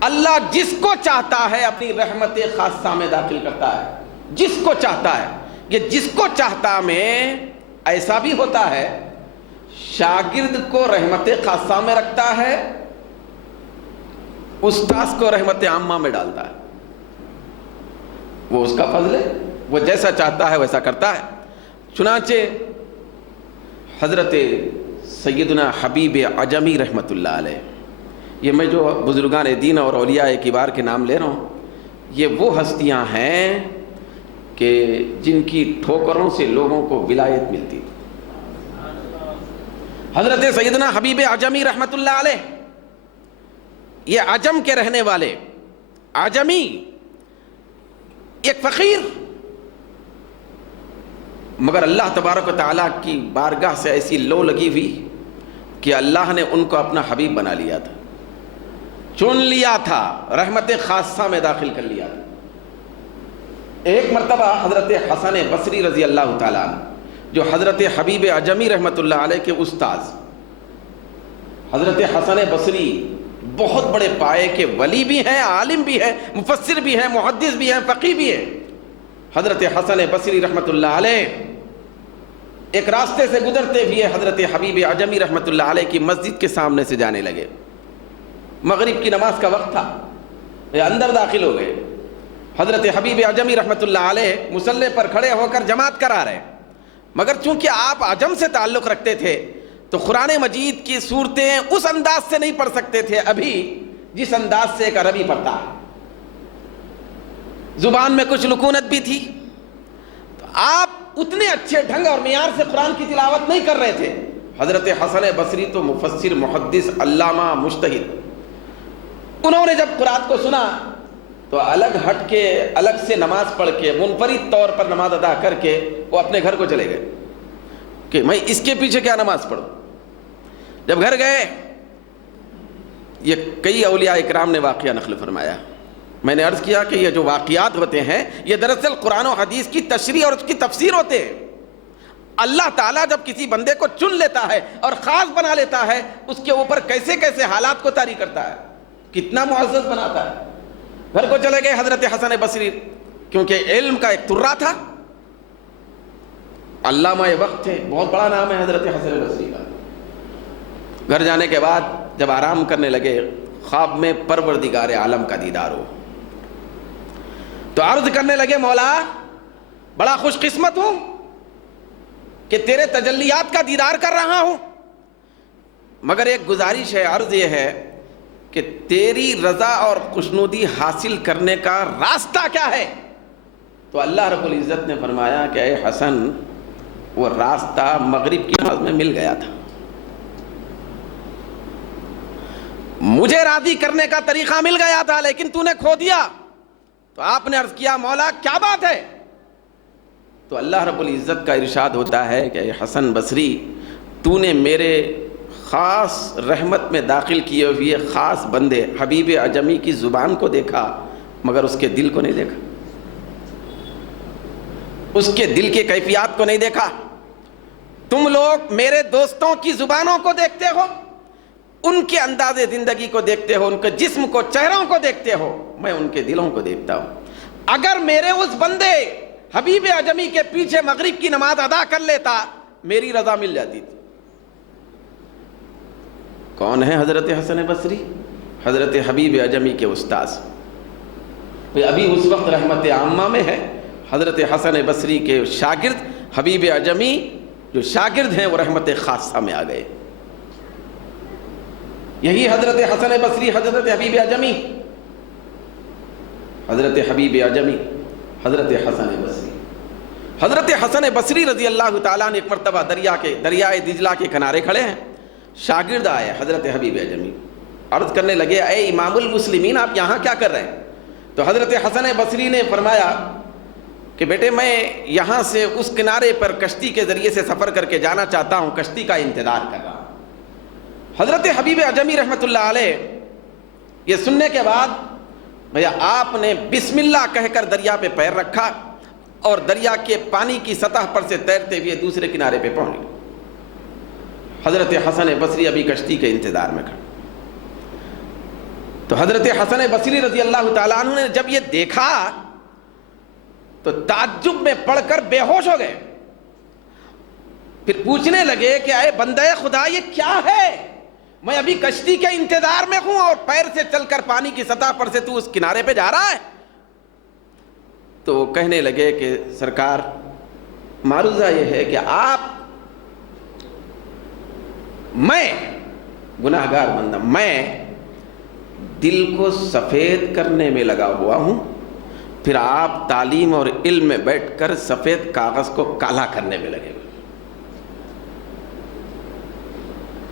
اللہ جس کو چاہتا ہے اپنی رحمت خاصہ میں داخل کرتا ہے، جس کو چاہتا ہے۔ یہ جس کو چاہتا میں ایسا بھی ہوتا ہے، شاگرد کو رحمت خاصہ میں رکھتا ہے، استاذ کو رحمت عامہ میں ڈالتا ہے۔ وہ اس کا فضل ہے، وہ جیسا چاہتا ہے ویسا کرتا ہے۔ چنانچہ حضرت سیدنا حبیب عجمی رحمۃ اللہ علیہ، یہ میں جو بزرگان دین اور اولیاء کبار کے نام لے رہا ہوں، یہ وہ ہستیاں ہیں کہ جن کی ٹھوکروں سے لوگوں کو ولایت ملتی تھی۔ حضرت سیدنا حبیب عجمی رحمۃ اللہ علیہ، یہ عجم کے رہنے والے، عجمی، ایک فقیر، مگر اللہ تبارک و تعالیٰ کی بارگاہ سے ایسی لو لگی ہوئی کہ اللہ نے ان کو اپنا حبیب بنا لیا تھا، چن لیا تھا، رحمت خاصہ میں داخل کر لیا تھا۔ ایک مرتبہ حضرت حسن بصری رضی اللہ تعالیٰ عنہ، جو حضرت حبیب عجمی رحمۃ اللہ علیہ کے استاذ، حضرت حسن بصری بہت بڑے پائے کے ولی بھی ہیں، عالم بھی ہیں، مفسر بھی ہیں، محدث بھی ہیں، فقیہ بھی ہیں۔ حضرت حسن بصری رحمۃ اللہ علیہ ایک راستے سے گزرتے ہوئے حضرت حبیب عجمی رحمۃ اللہ علیہ کی مسجد کے سامنے سے جانے لگے۔ مغرب کی نماز کا وقت تھا، یہ اندر داخل ہو گئے۔ حضرت حبیب عجمی رحمۃ اللہ علیہ مصلی پر کھڑے ہو کر جماعت کرا رہے، مگر چونکہ آپ عجم سے تعلق رکھتے تھے تو قرآن مجید کی صورتیں اس انداز سے نہیں پڑھ سکتے تھے ابھی جس انداز سے ایک عربی پڑھتا ہے، زبان میں کچھ لکونت بھی تھی، تو آپ اتنے اچھے ڈھنگ اور معیار سے قرآن کی تلاوت نہیں کر رہے تھے۔ حضرت حسن بصری تو مفسر، محدث، علامہ، مجتہد، انہوں نے جب قرآن کو سنا تو الگ ہٹ کے، الگ سے نماز پڑھ کے، منفرد طور پر نماز ادا کر کے وہ اپنے گھر کو چلے گئے کہ میں اس کے پیچھے کیا نماز پڑھوں۔ جب گھر گئے، یہ کئی اولیاء اکرام نے واقعہ نقل فرمایا۔ میں نے عرض کیا کہ یہ جو واقعات ہوتے ہیں یہ دراصل قرآن و حدیث کی تشریح اور اس کی تفسیر ہوتے ہیں۔ اللہ تعالیٰ جب کسی بندے کو چن لیتا ہے اور خاص بنا لیتا ہے، اس کے اوپر کیسے کیسے حالات کو طاری کرتا ہے، کتنا معزز بناتا ہے۔ گھر کو چلے گئے حضرت حسن بصری، کیونکہ علم کا ایک ترا تھا، علامہ وقت تھے، بہت بڑا نام ہے حضرت حسن بصری کا۔ گھر جانے کے بعد جب آرام کرنے لگے، خواب میں پروردگار عالم کا دیدار ہو تو عرض کرنے لگے، مولا بڑا خوش قسمت ہوں کہ تیرے تجلیات کا دیدار کر رہا ہوں، مگر ایک گزارش ہے، عرض یہ ہے کہ تیری رضا اور خوشنودی حاصل کرنے کا راستہ کیا ہے؟ تو اللہ رب العزت نے فرمایا کہ اے حسن، وہ راستہ مغرب کی نماز میں مل گیا تھا، مجھے راضی کرنے کا طریقہ مل گیا تھا، لیکن تو نے کھو دیا۔ تو آپ نے عرض کیا، مولا کیا بات ہے؟ تو اللہ رب العزت کا ارشاد ہوتا ہے کہ اے حسن بصری، تو نے میرے خاص رحمت میں داخل کیے ہوئے خاص بندے حبیب عجمی کی زبان کو دیکھا، مگر اس کے دل کو نہیں دیکھا، اس کے دل کے کیفیات کو نہیں دیکھا۔ تم لوگ میرے دوستوں کی زبانوں کو دیکھتے ہو، ان کے انداز زندگی کو دیکھتے ہو، ان کے جسم کو، چہروں کو دیکھتے ہو، میں ان کے دلوں کو دیکھتا ہوں۔ اگر میرے اس بندے حبیب عجمی کے پیچھے مغرب کی نماز ادا کر لیتا، میری رضا مل جاتی تھی۔ کون ہے حضرت حسن بصری؟ حضرت حبیب عجمی کے استاذ، ابھی اس وقت رحمت عامہ میں ہے۔ حضرت حسن بصری کے شاگرد حبیب عجمی جو شاگرد ہیں وہ رحمت خاصہ میں آ گئے۔ یہی حضرت حسن بصری، حضرت حبیب عجمی، حضرت حبیب عجمی، حضرت حسن بصری۔ حضرت حسن بصری رضی اللہ تعالیٰ نے ایک مرتبہ دریائے دجلہ کے کنارے کھڑے ہیں، شاگرد آئے حضرت حبیب عجمی، عرض کرنے لگے، اے امام المسلمین، آپ یہاں کیا کر رہے ہیں؟ تو حضرت حسن بصری نے فرمایا کہ بیٹے، میں یہاں سے اس کنارے پر کشتی کے ذریعے سے سفر کر کے جانا چاہتا ہوں، کشتی کا انتظار کر رہا ہوں۔ حضرت حبیب عجمی رحمۃ اللہ علیہ یہ سننے کے بعد بھیا آپ نے بسم اللہ کہہ کر دریا پہ پیر رکھا اور دریا کے پانی کی سطح پر سے تیرتے ہوئے دوسرے کنارے پہ پہنچ گئے۔ حضرت حسن بصری ابھی کشتی کے انتظار میں کھڑے۔ تو حضرت حسن بصری رضی اللہ تعالیٰ عنہ نے جب یہ دیکھا تو تعجب میں پڑھ کر بے ہوش ہو گئے. پھر پوچھنے لگے کہ اے بندہ خدا یہ کیا ہے؟ میں ابھی کشتی کے انتظار میں ہوں اور پیر سے چل کر پانی کی سطح پر سے تو اس کنارے پہ جا رہا ہے. تو وہ کہنے لگے کہ سرکار معروضہ یہ ہے کہ میں گناہگار بندہ، میں دل کو سفید کرنے میں لگا ہوا ہوں، پھر آپ تعلیم اور علم میں بیٹھ کر سفید کاغذ کو کالا کرنے میں لگے ہوئے،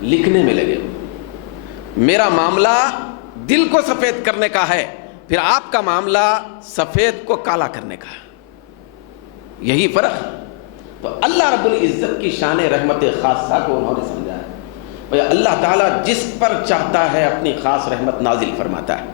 لکھنے میں لگے ہوئے. میرا معاملہ دل کو سفید کرنے کا ہے، پھر آپ کا معاملہ سفید کو کالا کرنے کا ہے. یہی فرق. تو اللہ رب العزت کی شان رحمت خاصہ کو انہوں نے سمجھا ہے. اللہ تعالیٰ جس پر چاہتا ہے اپنی خاص رحمت نازل فرماتا ہے.